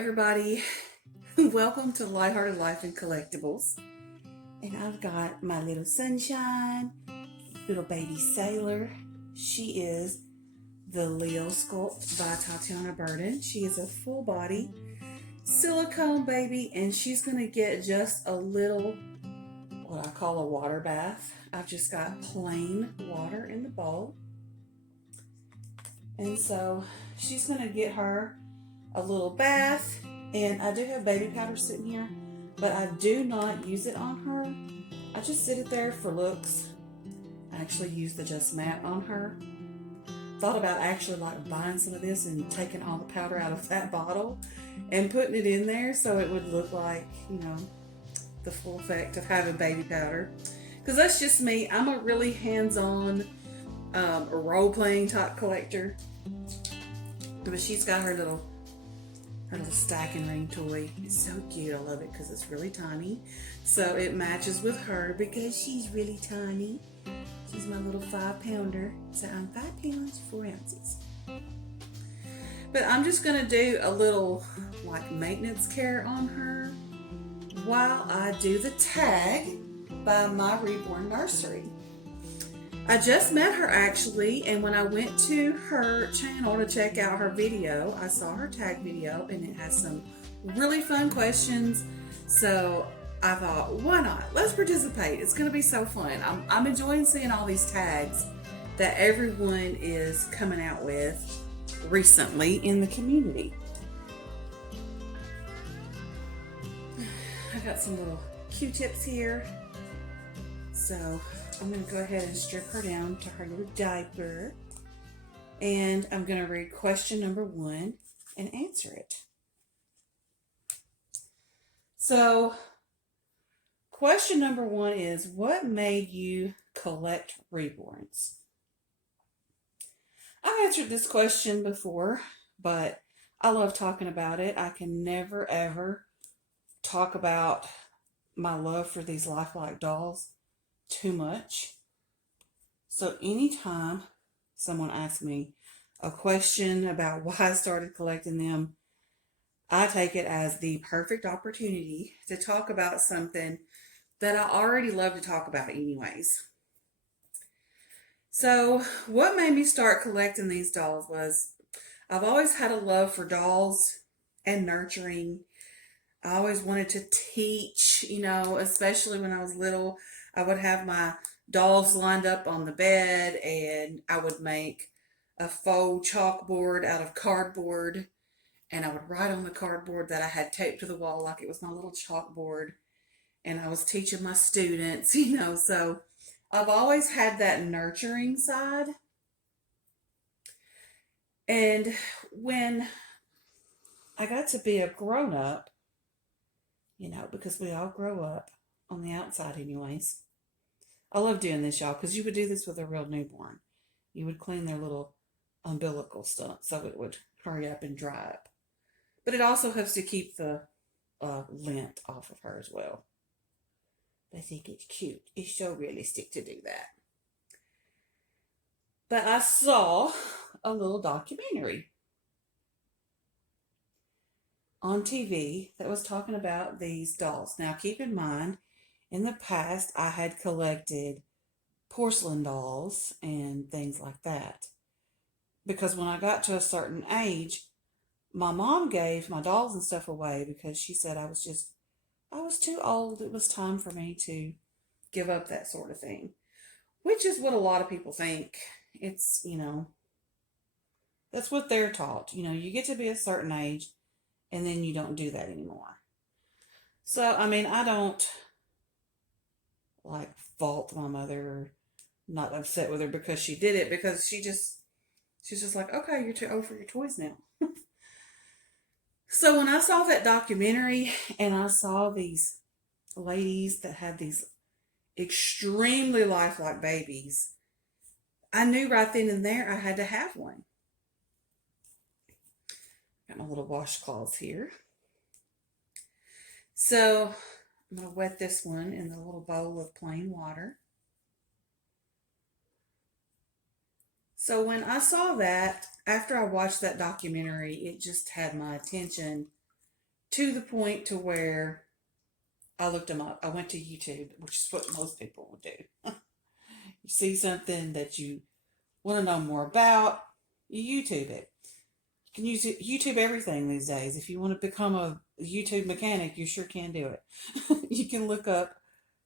everybody. Welcome to Lighthearted Life and Collectibles. And I've got my little sunshine, little baby sailor. She is the Leo sculpt by Tatiana Burden. She is a full body silicone baby, and she's going to get just a little, what I call a water bath. I've just got plain water in the bowl. And so she's going to get her a little bath, and I do have baby powder sitting here, but I do not use it on her. I just sit it there for looks. I actually use the Just Matte on her. Thought about actually like buying some of this and taking all the powder out of that bottle and putting it in there so it would look like, the full effect of having baby powder. Because that's just me. I'm a really hands-on role-playing type collector. But she's got her little stacking ring toy. It's so cute. I love it because it's really tiny. So it matches with her because she's really tiny. She's my little 5-pounder. So I'm 5 pounds, 4 ounces. But I'm just going to do a little maintenance care on her while I do the tag by My Reborn Nursery. I just met her actually, and when I went to her channel to check out her video, I saw her tag video and it has some really fun questions. So I thought, why not? Let's participate. It's going to be so fun. I'm enjoying seeing all these tags that everyone is coming out with recently in the community. I got some little Q-tips here. So I'm going to go ahead and strip her down to her little diaper. And I'm going to read question number 1 and answer it. So question number 1 is, what made you collect reborns? I've answered this question before, but I love talking about it. I can never, ever talk about my love for these lifelike dolls too much. So anytime someone asks me a question about why I started collecting them, I take it as the perfect opportunity to talk about something that I already love to talk about anyways. So what made me start collecting these dolls was I've always had a love for dolls and nurturing. I always wanted to teach, especially when I was little. I would have my dolls lined up on the bed, and I would make a faux chalkboard out of cardboard, and I would write on the cardboard that I had taped to the wall like it was my little chalkboard, and I was teaching my students, so I've always had that nurturing side. And when I got to be a grown-up, because we all grow up on the outside anyways. I love doing this, y'all, because you would do this with a real newborn. You would clean their little umbilical stuff so it would hurry up and dry up. But it also helps to keep the lint off of her as well. I think it's cute. It's so realistic to do that. But I saw a little documentary on TV that was talking about these dolls. Now, keep in mind, in the past, I had collected porcelain dolls and things like that. Because when I got to a certain age, my mom gave my dolls and stuff away because she said I was too old. It was time for me to give up that sort of thing. Which is what a lot of people think. It's, that's what they're taught. You get to be a certain age and then you don't do that anymore. So, I don't fault my mother or not upset with her because she did it, because she's just like, okay, you're too old for your toys now. So when I saw that documentary and I saw these ladies that had these extremely lifelike babies, I knew right then and there I had to have one. Got my little washcloths here. So I'm going to wet this one in the little bowl of plain water. So when I saw that, after I watched that documentary, it just had my attention to the point to where I looked them up. I went to YouTube, which is what most people would do. You see something that you want to know more about, you YouTube it. You can use YouTube everything these days. If you want to become a YouTube mechanic, you sure can do it. You can look up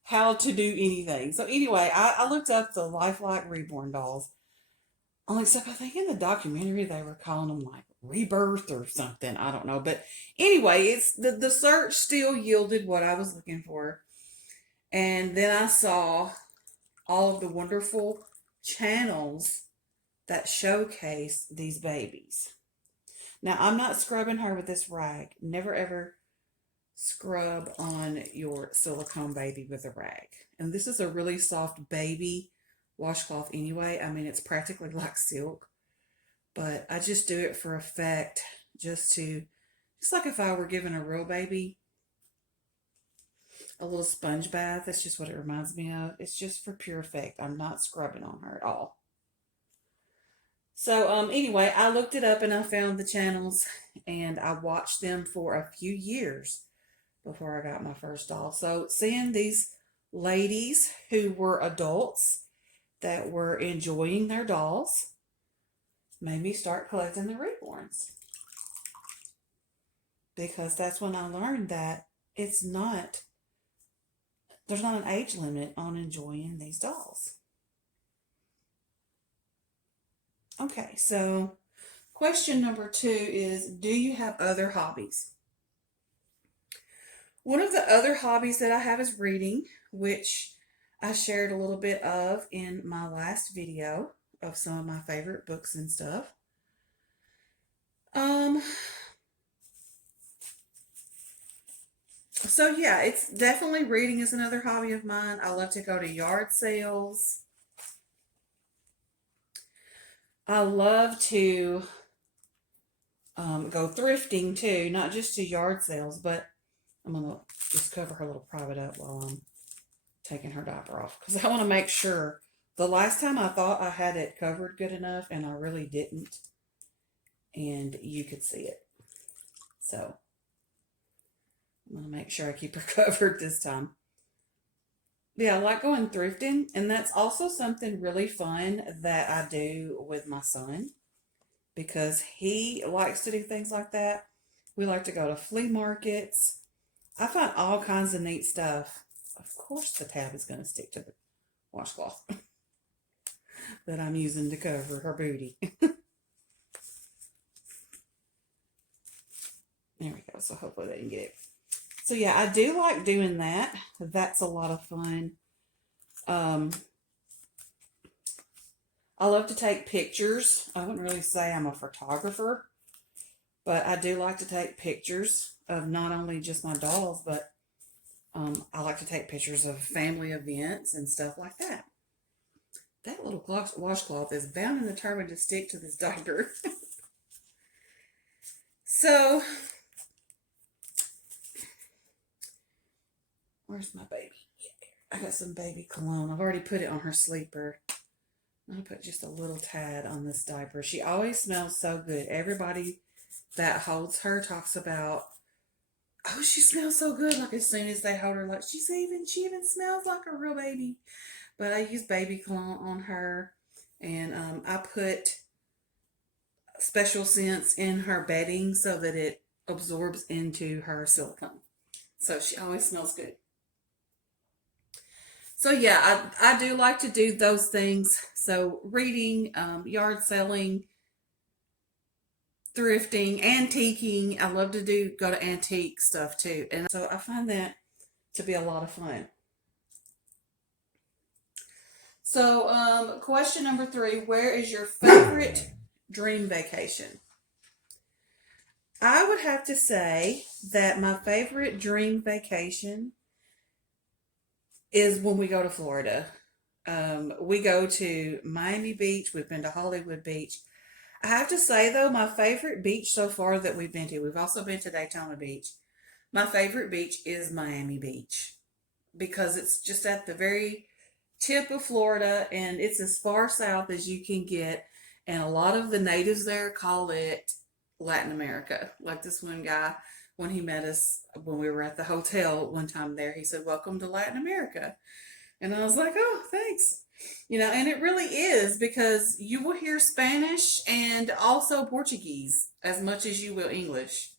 how to do anything. So anyway, I looked up the lifelike reborn dolls. Only except I think in the documentary they were calling them like rebirth or something. I don't know. But anyway, it's the search still yielded what I was looking for. And then I saw all of the wonderful channels that showcase these babies. Now, I'm not scrubbing her with this rag. Never ever scrub on your silicone baby with a rag. And this is a really soft baby washcloth anyway. I mean, it's practically like silk, but I just do it for effect, just like if I were giving a real baby a little sponge bath. That's just what it reminds me of. It's just for pure effect. I'm not scrubbing on her at all. So anyway, I looked it up and I found the channels and I watched them for a few years before I got my first doll. So seeing these ladies who were adults that were enjoying their dolls made me start collecting the reborns. Because that's when I learned that there's not an age limit on enjoying these dolls. Okay, so question number 2 is, do you have other hobbies? One of the other hobbies that I have is reading, which I shared a little bit of in my last video of some of my favorite books and stuff. So yeah, it's definitely reading is another hobby of mine. I love to go to yard sales. I love to go thrifting too, not just to yard sales, but I'm going to just cover her little private up while I'm taking her diaper off because I want to make sure. The last time I thought I had it covered good enough and I really didn't, and you could see it. So I'm going to make sure I keep her covered this time. Yeah, I like going thrifting, and that's also something really fun that I do with my son because he likes to do things like that. We like to go to flea markets. I find all kinds of neat stuff. Of course, the tab is going to stick to the washcloth that I'm using to cover her booty. There we go. So hopefully they can get it. So yeah, I do like doing that. That's a lot of fun. I love to take pictures. I wouldn't really say I'm a photographer, but I do like to take pictures of not only just my dolls, but I like to take pictures of family events and stuff like that. That little washcloth is bound and determined to stick to this diaper. So, where's my baby? I got some baby cologne. I've already put it on her sleeper. I'm going to put just a little tad on this diaper. She always smells so good. Everybody that holds her talks about, oh, she smells so good. Like as soon as they hold her, like she even smells like a real baby. But I use baby cologne on her, and I put special scents in her bedding so that it absorbs into her silicone. So she always smells good. So yeah, I do like to do those things. So reading, yard selling, thrifting, antiquing. I love to go to antique stuff too. And so I find that to be a lot of fun. So question number 3, where is your favorite dream vacation? I would have to say that my favorite dream vacation is when we go to Florida. We go to Miami Beach. We've been to Hollywood Beach. I have to say, though, my favorite beach so far that we've been to, we've also been to Daytona Beach. My favorite beach is Miami Beach because it's just at the very tip of Florida and it's as far south as you can get. And a lot of the natives there call it Latin America. Like this one guy when he met us when we were at the hotel one time there. He said, "Welcome to Latin America." And I was like, "Oh, thanks." And it really is because you will hear Spanish and also Portuguese as much as you will English.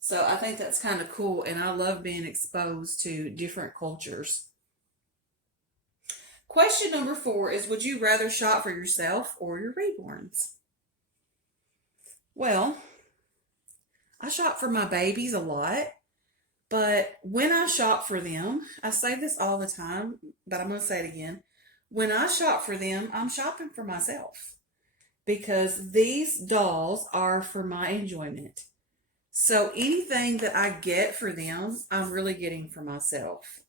So I think that's kind of cool, and I love being exposed to different cultures. Question number 4 is, would you rather shop for yourself or your reborns? Well, I shop for my babies a lot, but when I shop for them, I say this all the time, but I'm going to say it again. When I shop for them, I'm shopping for myself because these dolls are for my enjoyment. So anything that I get for them, I'm really getting for myself.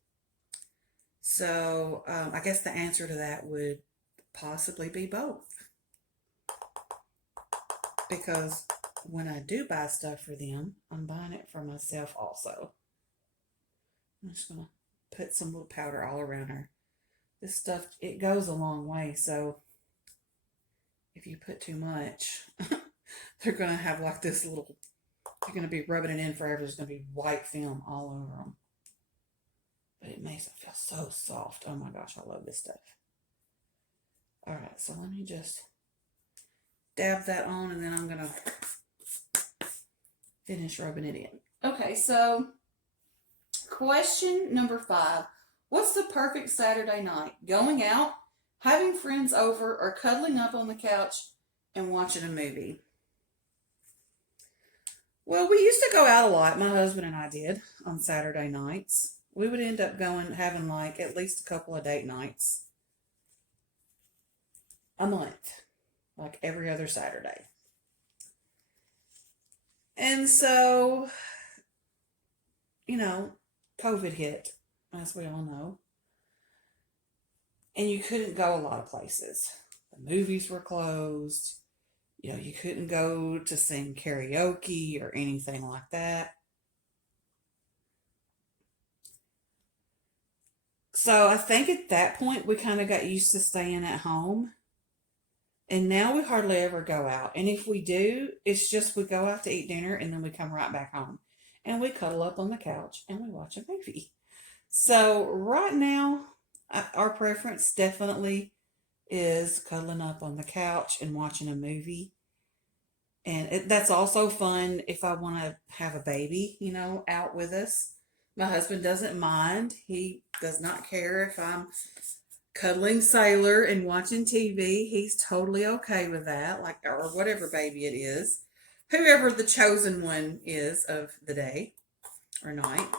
So I guess the answer to that would possibly be both. Because when I do buy stuff for them, I'm buying it for myself also. I'm just going to put some little powder all around her. This stuff, it goes a long way. So if you put too much, they're going to have like this little, you're going to be rubbing it in forever. There's going to be white film all over them. But it makes them feel so soft. Oh my gosh, I love this stuff. All right, so let me just dab that on, and then I'm going to finish rubbing it in. Okay, so question number 5. What's the perfect Saturday night? Going out, having friends over, or cuddling up on the couch and watching a movie? Well, we used to go out a lot. My husband and I did on Saturday nights. We would end up having like at least a couple of date nights a month, like every other Saturday. And so, COVID hit, as we all know. And you couldn't go a lot of places. The movies were closed. You couldn't go to sing karaoke or anything like that. So I think at that point we kind of got used to staying at home. And now we hardly ever go out. And if we do, it's just we go out to eat dinner and then we come right back home. And we cuddle up on the couch and we watch a movie. So right now, our preference definitely is cuddling up on the couch and watching a movie. And that's also fun if I want to have a baby, out with us. My husband doesn't mind. He does not care if I'm cuddling Sailor and watching TV. He's totally okay with that, or whatever baby it is. Whoever the chosen one is of the day or night.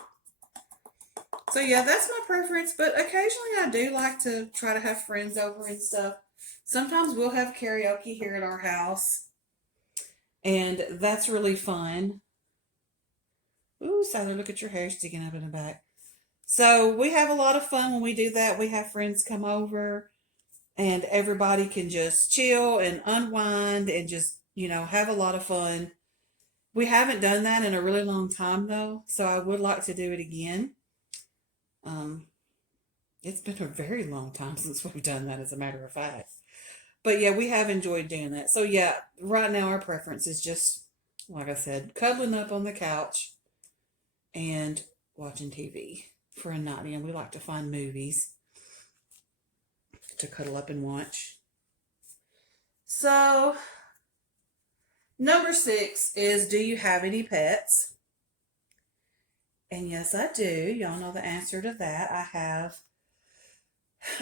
So yeah, that's my preference, but occasionally I do like to try to have friends over and stuff. Sometimes we'll have karaoke here at our house, and that's really fun. Ooh, Sally, look at your hair sticking up in the back. So we have a lot of fun when we do that. We have friends come over, and everybody can just chill and unwind and just, have a lot of fun. We haven't done that in a really long time, though, so I would like to do it again. It's been a very long time since we've done that, as a matter of fact. But yeah, we have enjoyed doing that. So yeah, right now our preference is just, like I said, cuddling up on the couch and watching TV for a night. And we like to find movies to cuddle up and watch. So, number 6 is, do you have any pets? And yes, I do. Y'all know the answer to that. I have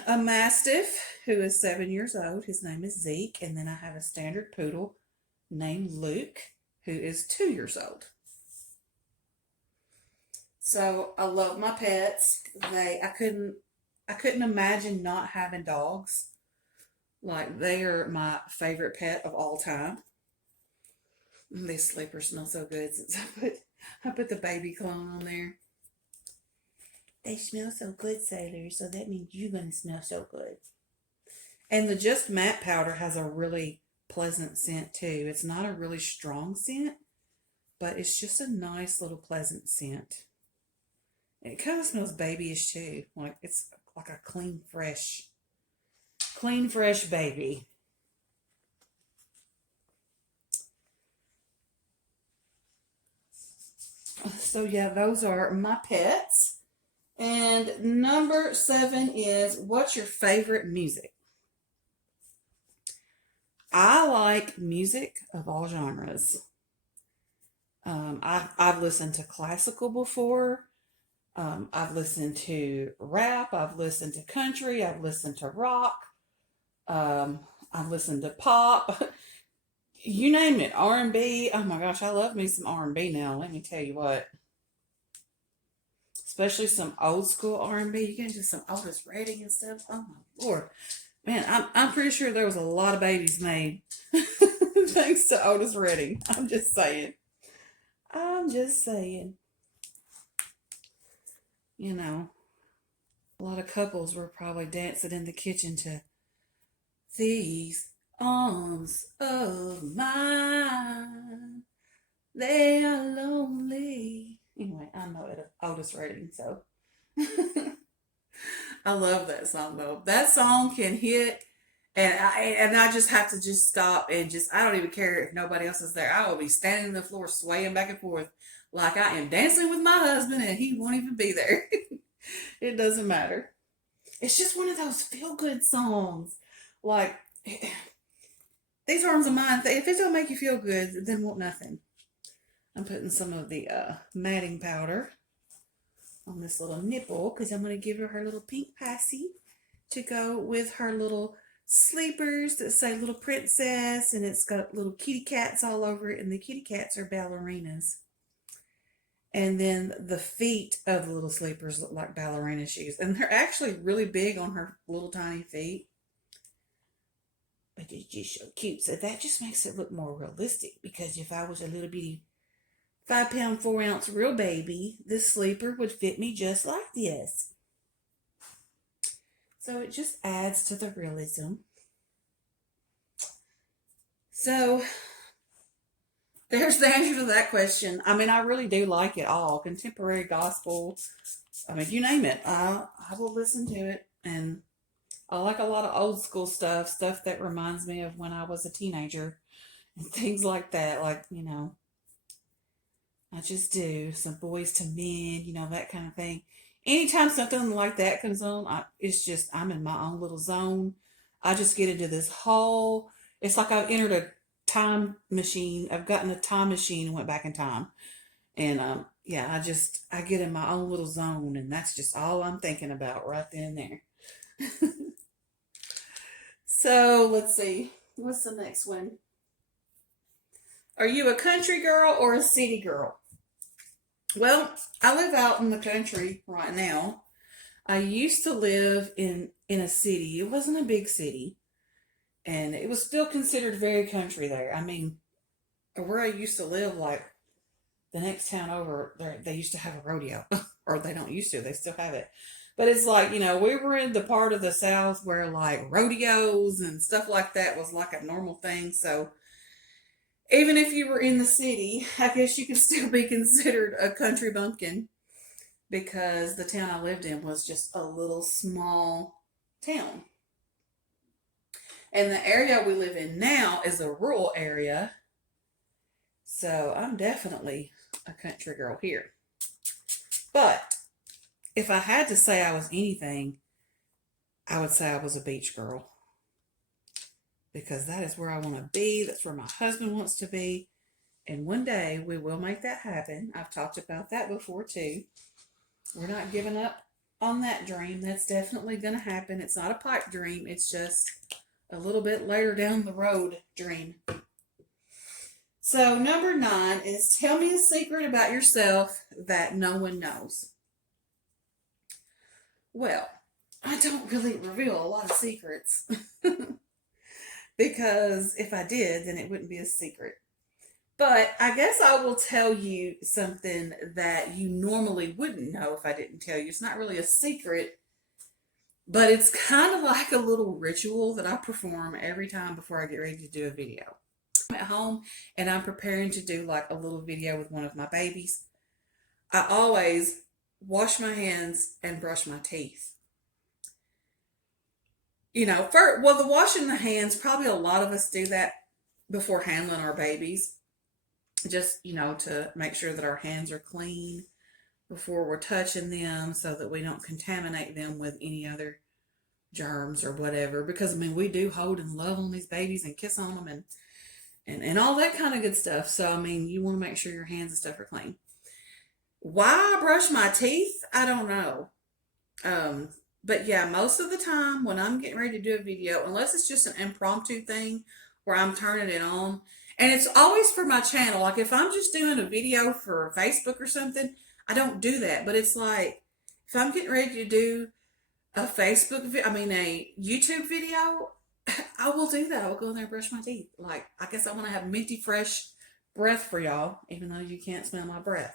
a Mastiff who is 7 years old. His name is Zeke. And then I have a standard poodle named Luke who is 2 years old. So I love my pets. I couldn't imagine not having dogs. Like, they are my favorite pet of all time. These sleepers smell so good since I put the baby cologne on there. They smell so good, Sailor, so that means you're going to smell so good. And the Just Matte powder has a really pleasant scent too. It's not a really strong scent, but it's just a nice little pleasant scent. It kind of smells babyish too. Like it's like a clean, fresh baby. So yeah, those are my pets. And number 7 is, what's your favorite music? I like music of all genres. I've listened to classical before. I've listened to rap. I've listened to country. I've listened to rock. Um, I've listened to pop. You name it. R&B. Oh my gosh, I love me some R&B now. Let me tell you what. Especially some old school R&B. You get into some Otis Redding and stuff. Oh my Lord. Man, I'm pretty sure there was a lot of babies made thanks to Otis Redding. I'm just saying. I'm just saying. You know, a lot of couples were probably dancing in the kitchen to these arms of mine. They are lonely. Anyway, I know it Otis Redding, so I love that song though. That song can hit, and I just have to just stop and just, I don't even care if nobody else is there. I will be standing on the floor swaying back and forth like I am dancing with my husband and he won't even be there. It doesn't matter. It's just one of those feel good songs. Like, these arms of mine, if it don't make you feel good, then won't nothing. I'm putting some of the matting powder on this little nipple because I'm going to give her little pink passy to go with her little sleepers that say little princess, and it's got little kitty cats all over it, and the kitty cats are ballerinas. And then the feet of the little sleepers look like ballerina shoes, and they're actually really big on her little tiny feet. But it's just so cute. So that just makes it look more realistic, because if I was a little bitty 5 pound 4 ounce real baby, this sleeper would fit me just like this. So it just adds to the realism. So there's the answer to that question. I mean, I really do like it all. Contemporary gospel. I mean, you name it. I will listen to it. And I like a lot of old school stuff that reminds me of when I was a teenager and things like that. Like, I just do some Boys to Men, that kind of thing. Anytime something like that comes on, it's just, I'm in my own little zone. I just get into this whole, it's like I've entered a time machine. I've gotten a time machine and went back in time. And yeah, I get in my own little zone, and that's just all I'm thinking about right then and there. So let's see. What's the next one? Are you a country girl or a city girl? Well, I live out in the country right now. I used to live in a city. It wasn't a big city, and it was still considered very country there. I mean, where I used to live, like the next town over, they used to have a rodeo, or they don't used to. They still have it. But it's like, we were in the part of the South where like rodeos and stuff like that was like a normal thing. So even if you were in the city, I guess you could still be considered a country bumpkin, because the town I lived in was just a little small town. And the area we live in now is a rural area. So I'm definitely a country girl here. But if I had to say I was anything, I would say I was a beach girl. Because that is where I want to be. That's where my husband wants to be. And one day we will make that happen. I've talked about that before too. We're not giving up on that dream. That's definitely going to happen. It's not a pipe dream. It's just a little bit later down the road dream. So number 9 is, tell me a secret about yourself that no one knows. Well, I don't really reveal a lot of secrets. Because if I did, then it wouldn't be a secret. But I guess I will tell you something that you normally wouldn't know if I didn't tell you. It's not really a secret, but it's kind of like a little ritual that I perform every time before I get ready to do a video. I'm at home and I'm preparing to do like a little video with one of my babies. I always wash my hands and brush my teeth. Well, the washing the hands, probably a lot of us do that before handling our babies. just, you know, to make sure that our hands are clean before we're touching them so that we don't contaminate them with any other germs or whatever. Because, I mean, we do hold and love on these babies and kiss on them and all that kind of good stuff. So, I mean, you want to make sure your hands and stuff are clean. Why I brush my teeth, I don't know. But yeah, most of the time when I'm getting ready to do a video, unless it's just an impromptu thing where I'm turning it on, and it's always for my channel. Like if I'm just doing a video for Facebook or something, I don't do that. But it's like if I'm getting ready to do a a YouTube video, I will do that. I will go in there and brush my teeth. Like I guess I want to have minty fresh breath for y'all, even though you can't smell my breath.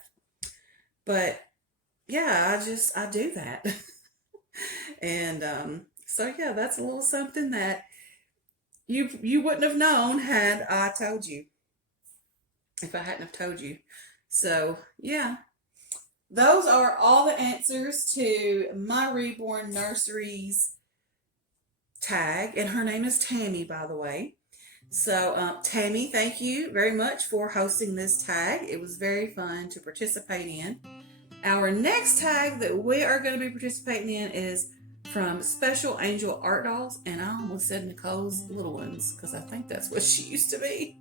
But yeah, I do that. And so yeah, that's a little something that you wouldn't have known had I told you, if I hadn't have told you. So yeah, those are all the answers to My Reborn Nursery's tag, and her name is Tammy, by the way. So Tammy, thank you very much for hosting this tag. It was very fun to participate in. Our next tag that we are going to be participating in is from Special Angel Art Dolls, and I almost said Nicole's Little Ones because I think that's what she used to be.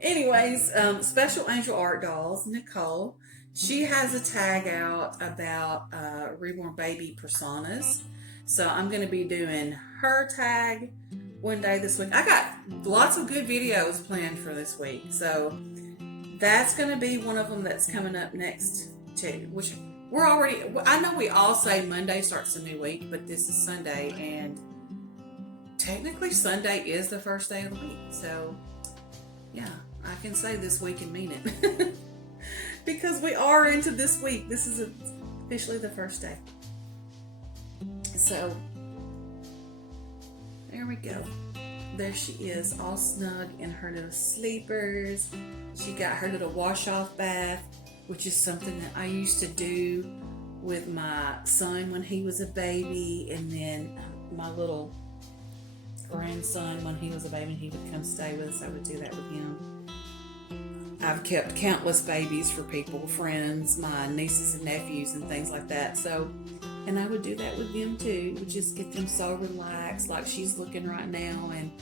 Anyways, Special Angel Art Dolls, Nicole, she has a tag out about reborn baby personas. So I'm going to be doing her tag one day this week. I got lots of good videos planned for this week. So that's going to be one of them that's coming up next too, which I know we all say Monday starts a new week, but this is Sunday, and technically Sunday is the first day of the week. So yeah, I can say this week and mean it because we are into this week. This is officially the first day. So there we go. There she is, all snug in her little sleepers. She got her little wash-off bath, which is something that I used to do with my son when he was a baby, and then my little grandson when he was a baby and he would come stay with us. I would do that with him. I've kept countless babies for people, friends, my nieces and nephews and things like that. So, and I would do that with them too. Would just get them so relaxed, like she's looking right now, and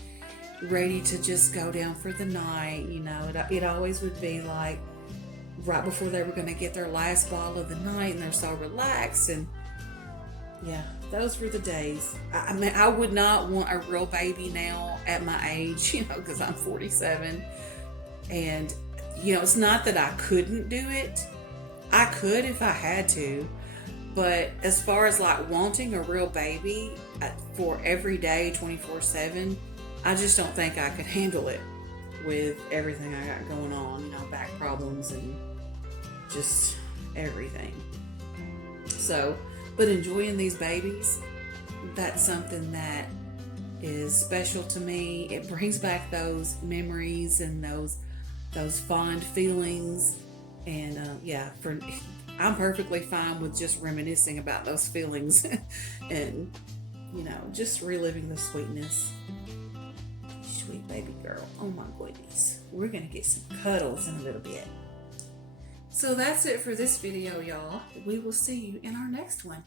ready to just go down for the night. You know, it always would be like right before they were going to get their last bottle of the night, and they're so relaxed. And yeah, those were the days. I mean, I would not want a real baby now at my age, you know, because I'm 47. And, you know, it's not that I couldn't do it. I could if I had to. But as far as like wanting a real baby for every day, 24/7, I just don't think I could handle it with everything I got going on, you know, back problems and just everything. So, but enjoying these babies, that's something that is special to me. It brings back those memories and those fond feelings. And yeah, I'm perfectly fine with just reminiscing about those feelings and, you know, just reliving the sweetness. Sweet baby girl. Oh my goodness. We're going to get some cuddles in a little bit. So that's it for this video, y'all. We will see you in our next one.